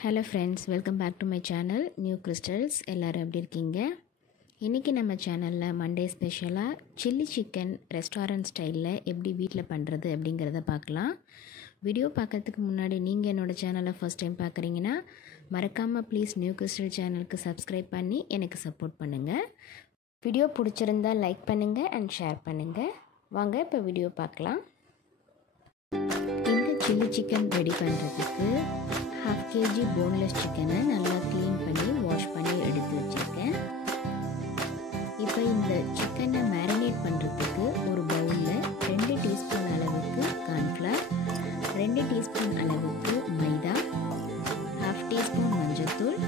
Hello friends, welcome back to my channel New Crystals. எல்லாரும் எப்படி இருக்கீங்க? இன்னைக்கு நம்ம சேனல்ல மண்டே ஸ்பெஷலா chilli chicken ரெஸ்டாரன்ட் ஸ்டைல்ல எப்படி வீட்ல பண்றது அப்படிங்கறத பார்க்கலாம். வீடியோ பார்க்கிறதுக்கு முன்னாடி நீங்க என்னோட சேனலை ஃபர்ஸ்ட் டைம் பார்க்கறீங்கனா மறக்காம ப்ளீஸ் நியூ கிறிஸ்டல் சேனலுக்கு சப்ஸ்கிரைப் பண்ணி எனக்கு சப்போர்ட் பண்ணுங்க. வீடியோ பிடிச்சிருந்தா லைக் பண்ணுங்க and ஷேர் பண்ணுங்க. வாங்க இப்ப வீடியோ பார்க்கலாம். இந்த chilli chicken ரெடி பண்றதுக்கு 1/2 kg boneless chicken நல்லா க்ளீன் பண்ணி வாஷ் பண்ணி எடுத்து வச்சிருக்கேன். இப்போ இந்த சிக்கனை மேரினேட் பண்றதுக்கு ஒரு பவுல்ல 2 டீஸ்பூன் அளவுக்கு கார்ன்ஃப்ளவர், 2 டீஸ்பூன் அளவுக்கு மைதா, 1/2 டீஸ்பூன் மஞ்சள்தூள்,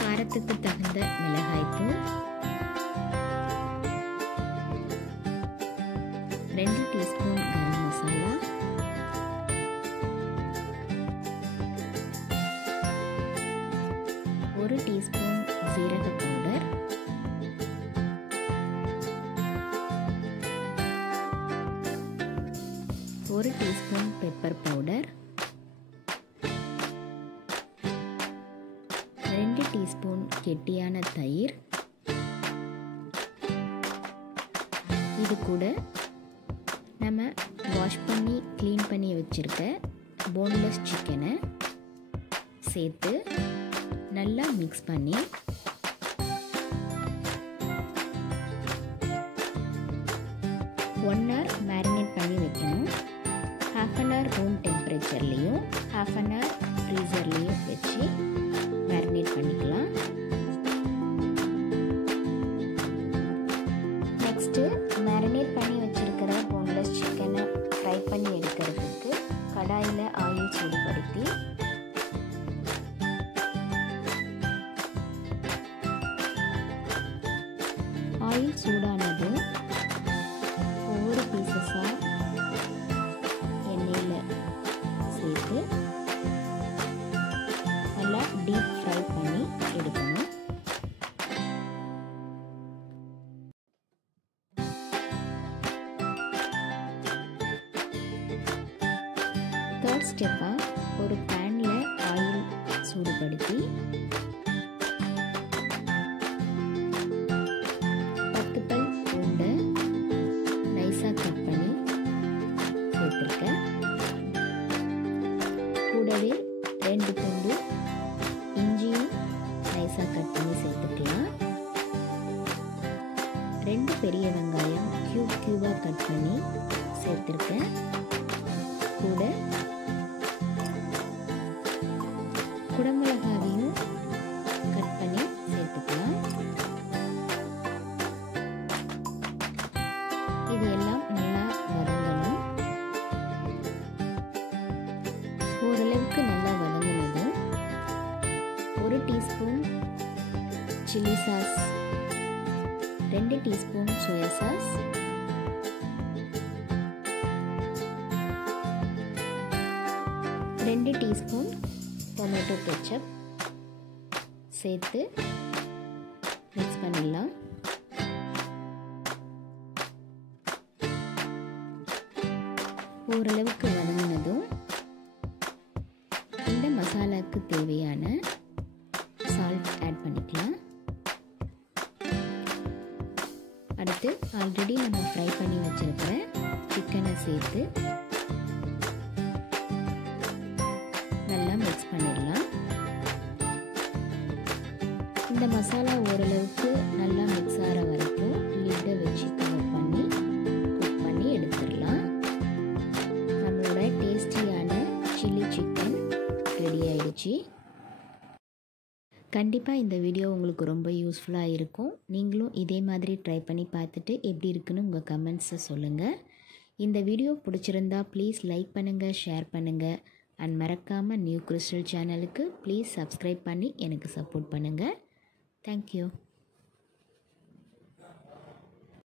காரத்துக்கு தகுந்த மிளகாய்த்தூள், 2 டீஸ்பூன் கரம் மசாலா, 1 டீஸ்பூன் ஜீரக powder, 1 teaspoon pepper powder, 2 teaspoon கெட்டியான தயிர், இது கூட நம்ம வாஷ் பண்ணி க்ளீன் பண்ணி வச்சிருக்க போன்லெஸ் சிக்கனை சேர்த்து நல்லா மிக்ஸ் பண்ணி ஒன் ஹவர் மேரினேட் பண்ணி வைக்கணும். 1/2 hour ரூம் டெம்பரேச்சர்லேயும் 1/2 hour ஃப்ரீசர்லேயும் வச்சு மேரினேட் பண்ணிக்கலாம். நெக்ஸ்ட்டு மேரினேட் பண்ணி வச்சுருக்கிற போன்லெஸ் சிக்கனை ஃப்ரை பண்ணி எடுக்கிறதுக்கு கடாயில் ஆயில் சூடுபடுத்தி ஆயில் சூடானது ஒவ்வொரு பீசஸாக எண்ணெயில் சேர்த்து நல்லா டீப் ஃப்ரை பண்ணி எடுக்கணும். தேர்ட் ஸ்டெப்பாக ஒரு பேனில் ஆயில் சூடுபடுத்தி கூடவே 2 துண்டு இஞ்சியும் நைஸாக கட் பண்ணி சேர்த்துக்கலாம். 2 பெரிய வெங்காயம் கியூபாக கட் பண்ணி சேர்த்துருக்கேன். கூட குடமிளகாவையும் கட் பண்ணி சேர்த்துக்கலாம். இது எல்லாம் நல்லா வதங்கணும். ஓரளவுக்கு நல்லா வதங்கினதும் 1 teaspoon chilli sauce, 2 teaspoon soya sauce, 2 teaspoon tomato ketchup சேர்த்து மிக்ஸ் பண்ணிடலாம். ஓரளவுக்கு வதங்கினதும் இந்த மசாலாவுக்கு தேவையான சால்ட் ஆட் பண்ணிக்கலாம். அடுத்து ஆல்ரெடி நம்ம ஃப்ரை பண்ணி வச்சிருக்கிற சிக்கனை சேர்த்து நல்லா மிக்ஸ் பண்ணிடலாம். இந்த மசாலா ஓரளவுக்கு நல்லா மிக்ஸ் ஆகிற வரைக்கும் லிட்டை வச்சு கவர் பண்ணி குக் பண்ணி எடுத்துடலாம். நம்மளோட டேஸ்டியான சில்லி சிக்கன் ரெடி ஆயிடுச்சு. கண்டிப்பாக இந்த வீடியோ உங்களுக்கு ரொம்ப யூஸ்ஃபுல்லாக இருக்கும். நீங்களும் இதே மாதிரி ட்ரை பண்ணி பார்த்துட்டு எப்படி இருக்குன்னு உங்கள் கமெண்ட்ஸை சொல்லுங்கள். இந்த வீடியோ பிடிச்சிருந்தா ப்ளீஸ் லைக் பண்ணுங்கள், ஷேர் பண்ணுங்கள் அண்ட் மறக்காமல் நியூ கிறிஸ்டல் சேனலுக்கு ப்ளீஸ் சப்ஸ்கிரைப் பண்ணி எனக்கு சப்போர்ட் பண்ணுங்கள். தேங்க்யூ.